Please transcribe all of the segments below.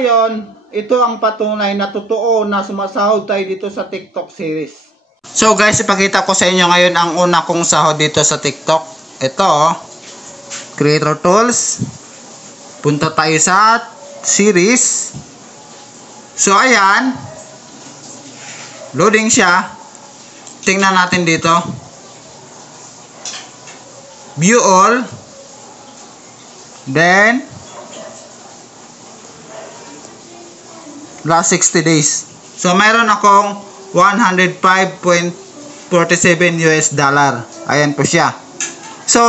ngayon, ito ang patunay na totoo na sumasahod tayo dito sa TikTok series. So guys, ipakita ko sa inyo ngayon ang una kong sahod dito sa TikTok. Ito, Creator Tools. Punta tayo sa series. So ayan, loading siya. Tingnan natin dito. View all. Then last 60 days. So mayroon akong 105.47 US dollar. Ayan po siya. So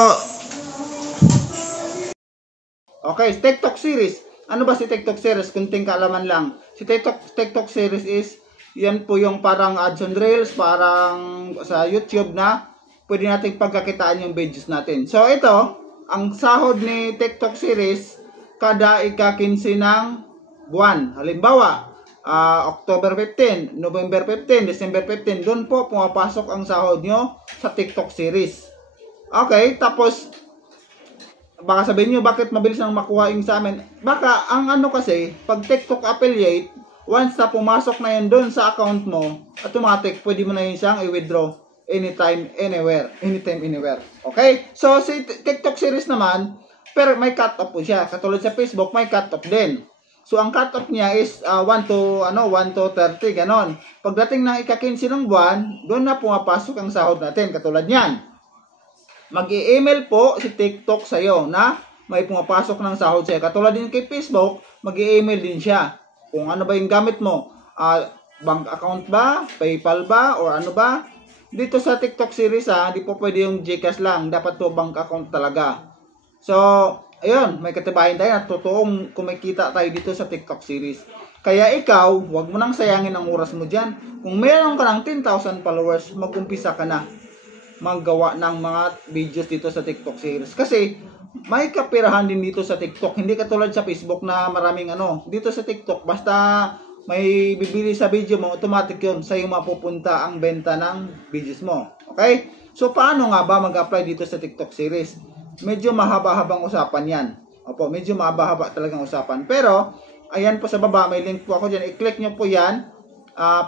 okay, TikTok series. Ano ba si TikTok series? Kunting kaalaman lang. Si TikTok series is yan po yung parang ads on reels, parang sa YouTube na pwede nating pagkakitaan yung videos natin. So ito, ang sahod ni TikTok series kada ika-15 ng buwan. Halimbawa, October 15, November 15, December 15, doon po pumapasok ang sahod nyo sa TikTok series. Okay, tapos baka sabihin nyo, bakit mabilis nang makuha yung sa amin? Baka, ang ano kasi, pag TikTok affiliate, once na pumasok na yun doon sa account mo, automatic, pwede mo na yun siyang i-withdraw anytime, anywhere. Anytime, anywhere. Okay? So, si TikTok series naman, pero may cut-off po siya. Katulad sa Facebook, may cut-off din. So, ang cut-off niya is 1 to 30, ganon. Pagdating ng ika-15 ng buwan, doon na pumapasok ang sahod natin. Katulad niyan. Mag-i-email po si TikTok sa'yo na may pumapasok ng sahod sa'yo. Katulad din kay Facebook, mag-i-email din siya. Kung ano ba yung gamit mo. Bank account ba? PayPal ba? Or ano ba? Dito sa TikTok series di po pwede yung GCash lang. Dapat to bank account talaga. So, ayun, may katibayan tayo na totoong kumikita tayo dito sa TikTok series. Kaya ikaw, huwag mo nang sayangin ang oras mo dyan. Kung meron ka ng 10,000 followers, mag-umpisa ka na maggawa ng mga videos dito sa TikTok series. Kasi, may kapirahan din dito sa TikTok. Hindi katulad sa Facebook na maraming Dito sa TikTok, basta may bibili sa video mo, automatic yun. Sa'yo mapupunta ang benta ng videos mo. Okay? So, paano nga ba mag-apply dito sa TikTok series? Medyo mahaba-habang usapan yan. Opo, medyo mahaba-haba talagang usapan. Pero, ayan po sa baba, may link po ako dyan. I-click nyo po yan.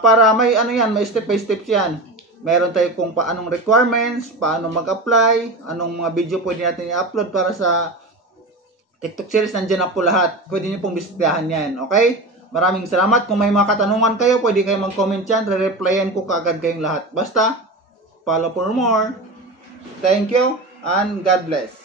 Para may may step by step yan. Meron tayo kung paanong requirements, paano mag-apply, anong mga video pwede natin i-upload para sa TikTok series. Nandiyan na po lahat. Pwede nyo pong bisitahan yan. Okay? Maraming salamat. Kung may mga katanungan kayo, pwede kayo mag-comment dyan. Re-replyan ko kaagad kayong lahat. Basta, follow for more. Thank you and God bless.